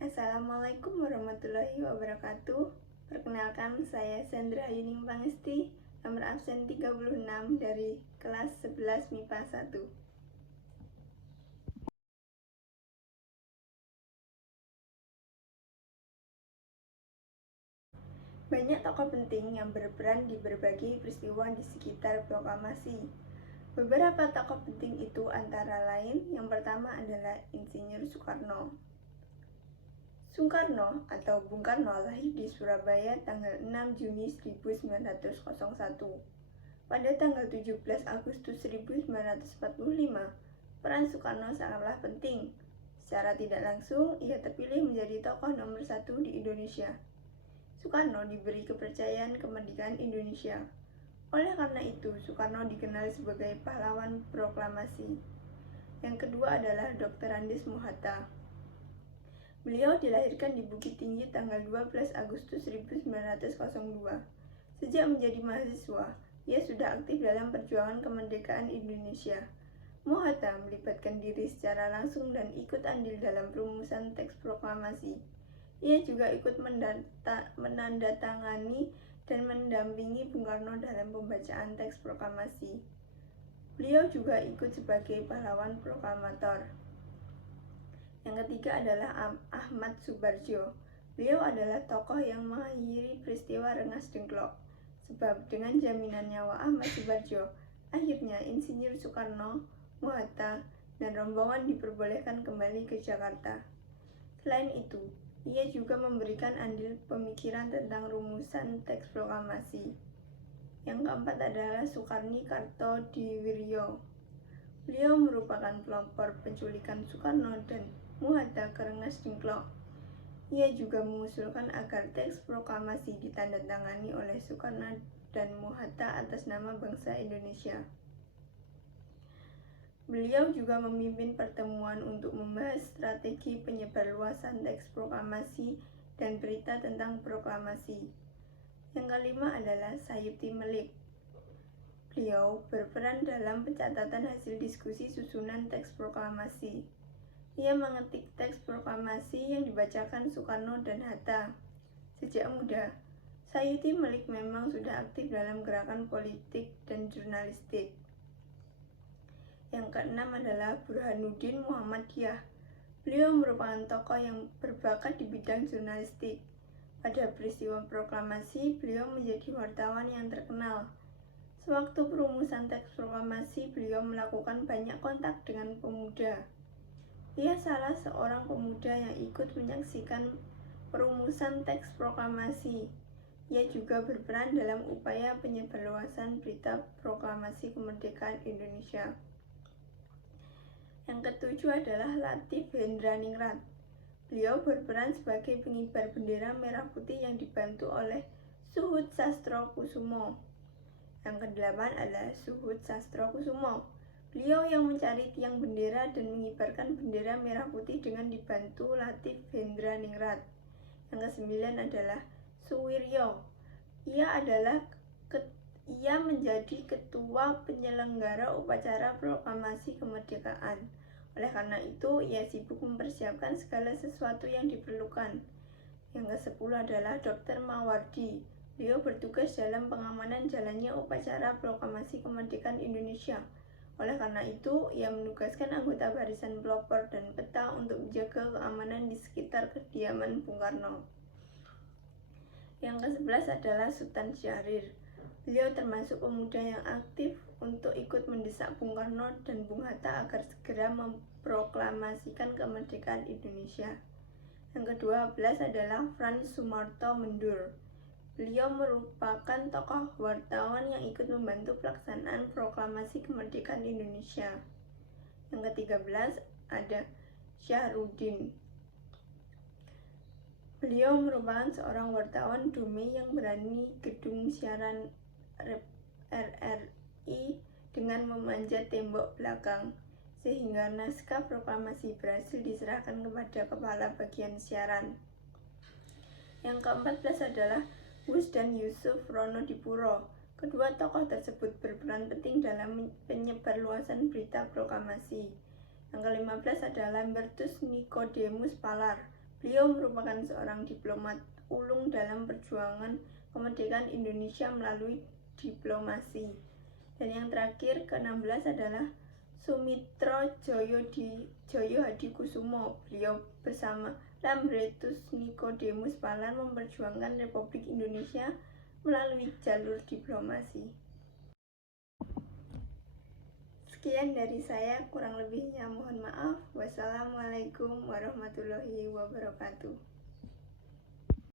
Assalamualaikum warahmatullahi wabarakatuh. Perkenalkan, saya Sandra Yuning Pangesti, nomor absen 36 dari kelas 11 MIPA 1. Banyak tokoh penting yang berperan di berbagai peristiwa di sekitar proklamasi. Beberapa tokoh penting itu antara lain, yang pertama adalah Insinyur Soekarno. Soekarno atau Bung Karno lahir di Surabaya tanggal 6 Juni 1901. Pada tanggal 17 Agustus 1945, peran Soekarno sangatlah penting. Secara tidak langsung, ia terpilih menjadi tokoh nomor 1 di Indonesia. Soekarno diberi kepercayaan kemerdekaan Indonesia. Oleh karena itu, Soekarno dikenal sebagai pahlawan proklamasi. Yang kedua adalah Dr. Andes Mohatta. Beliau dilahirkan di Bukit Tinggi tanggal 12 Agustus 1902. Sejak menjadi mahasiswa, ia sudah aktif dalam perjuangan kemerdekaan Indonesia. Mohatta melibatkan diri secara langsung dan ikut andil dalam perumusan teks proklamasi. Ia juga ikut menandatangani dan mendampingi Bung Karno dalam pembacaan teks proklamasi. Beliau juga ikut sebagai pahlawan proklamator. Yang ketiga adalah Ahmad Subardjo. Beliau adalah tokoh yang mengakhiri peristiwa Rengas Dengklok. Sebab dengan jaminan nyawa Ahmad Subardjo, akhirnya Insinyur Soekarno, Mohatta, dan rombongan diperbolehkan kembali ke Jakarta. Selain itu, ia juga memberikan andil pemikiran tentang rumusan teks proklamasi. Yang keempat adalah Soekarni Kartodiwiryo. Beliau merupakan pelopor penculikan Soekarno dan Mohatta ke Rengas Dengklok. Ia juga mengusulkan agar teks proklamasi ditandatangani oleh Soekarno dan Mohatta atas nama bangsa Indonesia. Beliau juga memimpin pertemuan untuk membahas strategi penyebarluasan teks proklamasi dan berita tentang proklamasi. Yang kelima adalah Sayuti Melik. Beliau berperan dalam pencatatan hasil diskusi susunan teks proklamasi. Ia mengetik teks proklamasi yang dibacakan Soekarno dan Hatta. Sejak muda, Sayuti Melik memang sudah aktif dalam gerakan politik dan jurnalistik. Yang keenam adalah Burhanuddin Muhammadiyah. Beliau merupakan tokoh yang berbakat di bidang jurnalistik. Pada peristiwa proklamasi, beliau menjadi wartawan yang terkenal. Sewaktu perumusan teks proklamasi, beliau melakukan banyak kontak dengan pemuda. Ia salah seorang pemuda yang ikut menyaksikan perumusan teks proklamasi. Ia juga berperan dalam upaya penyebarluasan berita proklamasi kemerdekaan Indonesia. Yang ketujuh adalah Latif Hendraningrat. Beliau berperan sebagai pengibar bendera merah putih yang dibantu oleh Suhut Sastrokusumo. Yang kedelapan adalah Suhut Sastrokusumo. Beliau yang mencari tiang bendera dan mengibarkan bendera merah putih dengan dibantu Latif Hendraningrat. Yang kesembilan adalah Suwiryo. Ia menjadi ketua penyelenggara upacara proklamasi kemerdekaan. Oleh karena itu, ia sibuk mempersiapkan segala sesuatu yang diperlukan. Yang ke-10 adalah Dr. Mawardi. Beliau bertugas dalam pengamanan jalannya upacara proklamasi kemerdekaan Indonesia. Oleh karena itu, ia menugaskan anggota barisan pelopor dan peta untuk menjaga keamanan di sekitar kediaman Bung Karno. Yang ke-11 adalah Sultan Syahrir. Beliau termasuk pemuda yang aktif untuk ikut mendesak Bung Karno dan Bung Hatta agar segera memproklamasikan kemerdekaan Indonesia. Yang ke-12 adalah Frans Sumarto Mendur. Beliau merupakan tokoh wartawan yang ikut membantu pelaksanaan proklamasi kemerdekaan Indonesia. Yang ke-13 ada Syahrudin. Beliau merupakan seorang wartawan Dome yang berani gedung siaran RRI dengan memanjat tembok belakang, sehingga naskah proklamasi berhasil diserahkan kepada kepala bagian siaran. Yang ke-14 adalah Wus dan Yusuf Ronodipuro. Kedua tokoh tersebut berperan penting dalam penyebarluasan berita proklamasi. Yang ke-15 adalah Lambertus Nicodemus Palar. Beliau merupakan seorang diplomat ulung dalam perjuangan kemerdekaan Indonesia melalui diplomasi. Dan yang terakhir, ke-16 adalah Sumitro Joyo Hadikusumo. Beliau bersama Lambretus Nicodemus Palan memperjuangkan Republik Indonesia melalui jalur diplomasi. Sekian dari saya, kurang lebihnya mohon maaf. Wassalamualaikum warahmatullahi wabarakatuh.